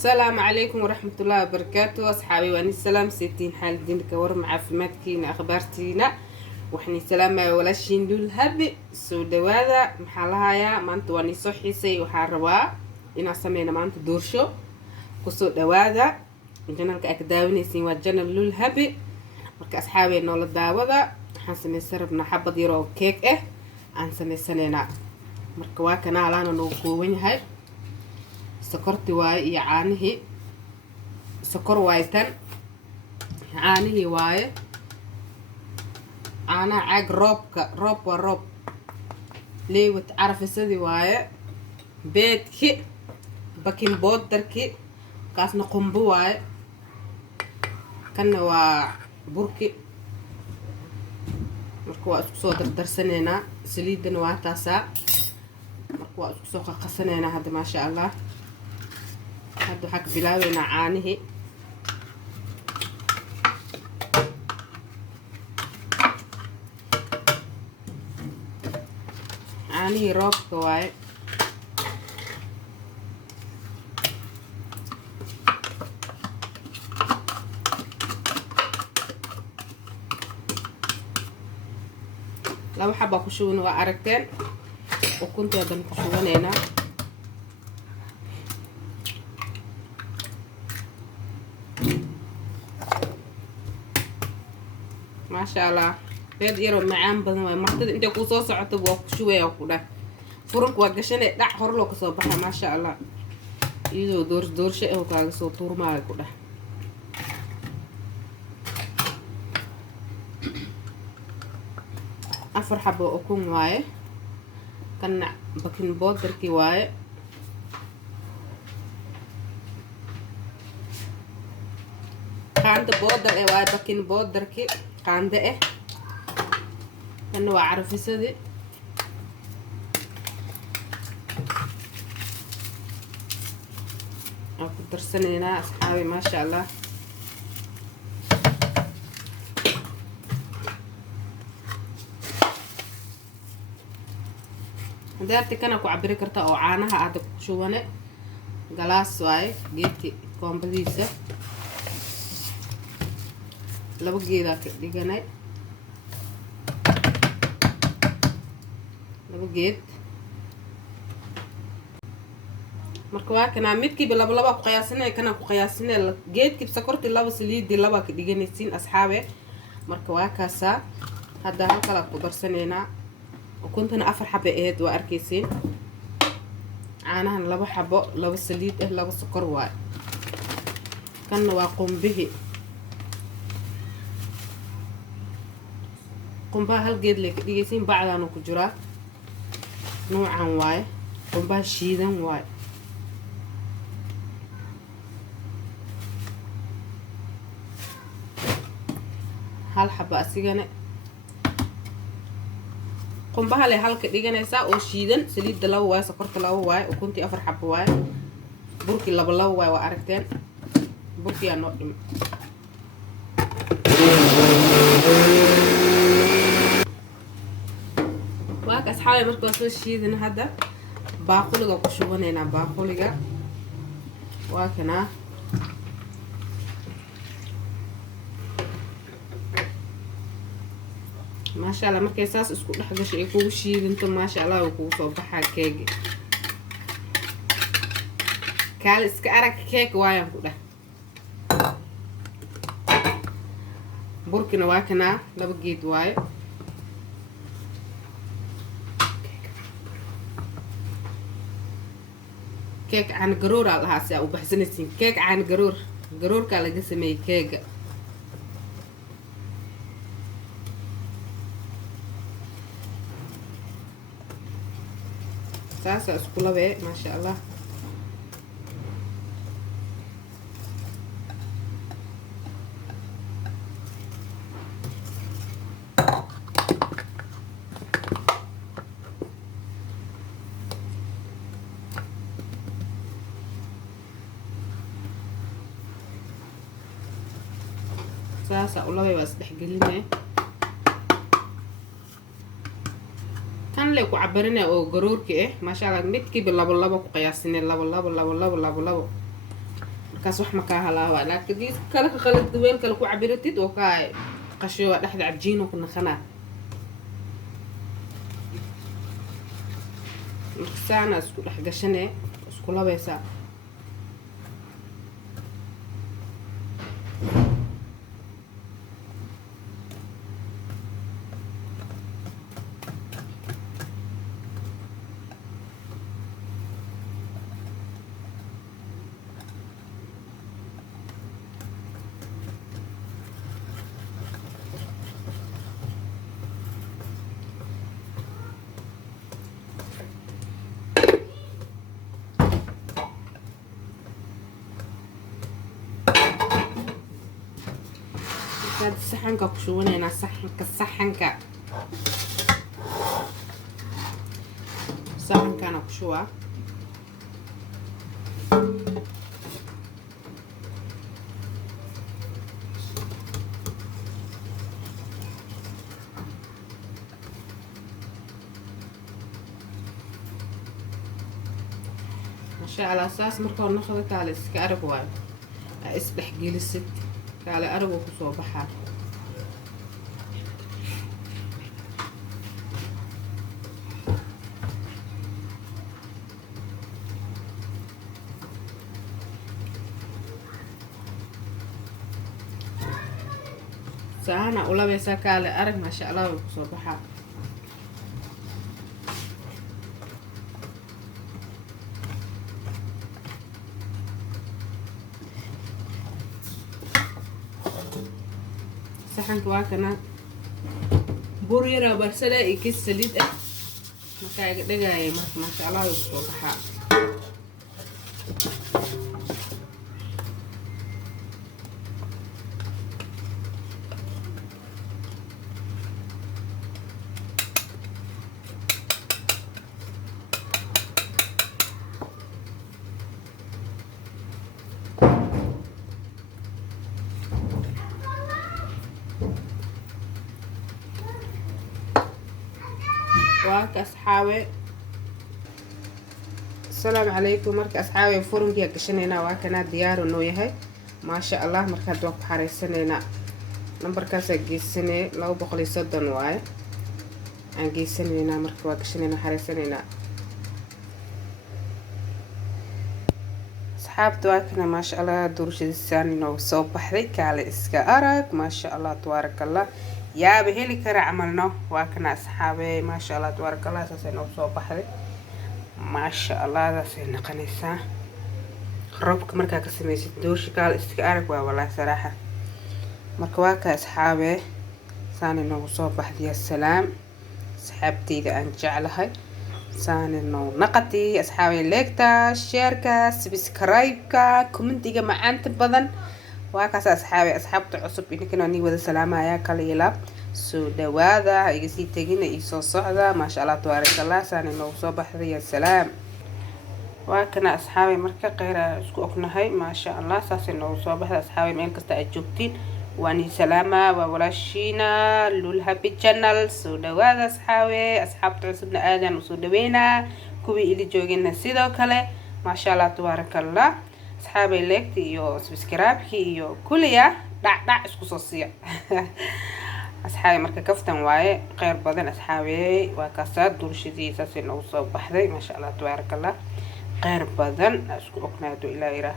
السلام عليكم ورحمة الله وبركاته أصحابي وأني السلام ستين حال دينك ورم عافمادكينا أخبارتينا وحني سلامة ولا شين دول هبي سودة وهذا محلها يا مانتو واني صحي سي وحاروا إنا سمينا مانتو دورشو كسودة وهذا جنالك أكداوني سين وجنال لول هبي مركا أصحابي إنو لداوضا حنسمي سربنا حبة ديرو كيك عن سمي سنينا مركا واكنا علانا نوكوين هاي سكرتي واي iyo caanihii sokor waay tan caanihii waaye caanaha caag roob waa roob leewad carafisadii waaye beedki bakin boodarki kaasna qumbo waaye kanna waa burki marka waa isku soo dardarsaneynaa saliidana waa taasaa marka waa isku soo qaqasaneynaa hadda maasha allah هادو حق بلاوينا عانيه عانيه روب كواي لو حابة كشون وأركتين وكنت يدن كشون هنا ما شاء الله بيض يرو معان بدن واي مرتد انت كو سو سocto waa ku shuwaya ku dha furunku waa gashanay dhac hor loo ka soo baxay ma sha Allah iyadoo doorshe oo kaaga soo tuurmaayo ku dha afar xabo ukun waaye kana bakin boodarki waaye qaanda boodar ee waaye bakin boodarki qaanda kana waa carafisadii aan ku darsaneynaa asxaabi maasha allah hadaarti kana ku cabiri kartaa oo caanaha aad ku shuwane galaas waaye geedki koombadiisa laba geeda ka dhiganay laba geed marka waa kana midkiiba laba ku qiyaasinay kana ku qiyaasinay geedkii sokorti laba saliidi laba ka dhiganaysiin asxaabe marka waa kaasa hadda halka ku darsaneynaa ukuntana afar xabo eed waa arkaysiin caanahan laba xabo laba saliid laba sokor waay kana waa qumbihi qumbaha hal geed leh ka dhigaysiin bacdaanu ku jiraa noocan waaye qumbaha shiidan waaye hal xabo asigana qumbaha leh halka dhiganaysaa oo shiidan saliidda laba waaye sokorta laba waaye ukuntii afar xabo waaye burkii laba waaye waa aragteen burkii aan noo dhimo asxaabi marka waa soo shiidina hadda baaquliga ku shubaneynaa baaquliga waa kana maasha allah markay saas isku dhex gasho ay kugu shiidinto maasha allah way kugu soo baxaa keegi kaal iska arag keeg waayaan ku dheh burkina waa kana laba geed waaye كيك عن قرور على هاسي أو بحسنتين كيك عن قرور كلا جسمي كيك ساسة اسكولا بيه ما شاء الله ساسة والله بس دحقلينه كان لي كعبرنا أو جرور كه ما شاء الله متكي باللبو لبو قياسين اللبو markaas wax ma kaa halaawaa. laakiin dii kala ka qalad weel kale ku cabiratid oo kaa qashiyo dhexda cajiin oo ku naqanaa. markaasana isku dhex gashanee isku labaysaa. saxanka ku shubanayna saxanka ku shubaa. masha Allah saas marka uu noqdo kale iska arag waayo isdhex gelisid kale arag ku soo baxaa. saana ula beesa kale arag masha Allah ku soo baxaa. saxanka waa kana bur yar oo barsada iyo kis saliid ah marka ay dhagaayay masha Allah ku soo baxaa. واك أصحابي السلام عليكم. مركز أصحابي فرنكي قشنينا واكنا ديار ونويهي ما شاء الله. مركز دوق حريسنينا نمبر كاسا جيسني لو بقولي صدن واي عن جيسنينا مركز واقشنينا حريسنينا أصحاب تواكنا ما شاء الله دورش السان نو صوب بحري كالي اسكا أرك ما شاء الله تبارك الله يا بهلي كرا عملنا واكنا أصحابي ما شاء الله تبارك الله ساسين أوصو بحري ما شاء الله ساسين قنيسة ربك مركا كسميسي دورش كال استكارك والله صراحة مركواكا أصحابي ساني نوصو بحدي يا السلام صحابتي إذا أنجعلها ساني نو نقطي أصحابي ليكتا شيركا سبسكرايبكا كومنتيكا معانت بدن وهكذا أصحابتي عصب إنك أني وذا سلامة يا كليلا سو دواذا يجسي تجينا إيسو صعدة ما شاء الله تبارك الله ساني نو صباح ذي السلام وهكذا أصحابي مركا غير اسكو أكنهاي ما شاء الله ساسي نو صباح أصحابي مين كستا أجوبتين واني سلامة وولاشينا لول هابي channel سو دواذا أصحابتي عصبنا آدان وسو دوينا كوبي إلي جوغينا سيدو كالي ما شاء الله تبارك الله أصحابي ليكتي iyo subscribe iyo kulliya dhac isku soo siiya أصحابي marka kaftan waaye qeyr badan أصحابي waa kaasad dulshidiisa si noo soo baxday ما شاء الله تبارك الله qeyr badan isku ognaado ilaa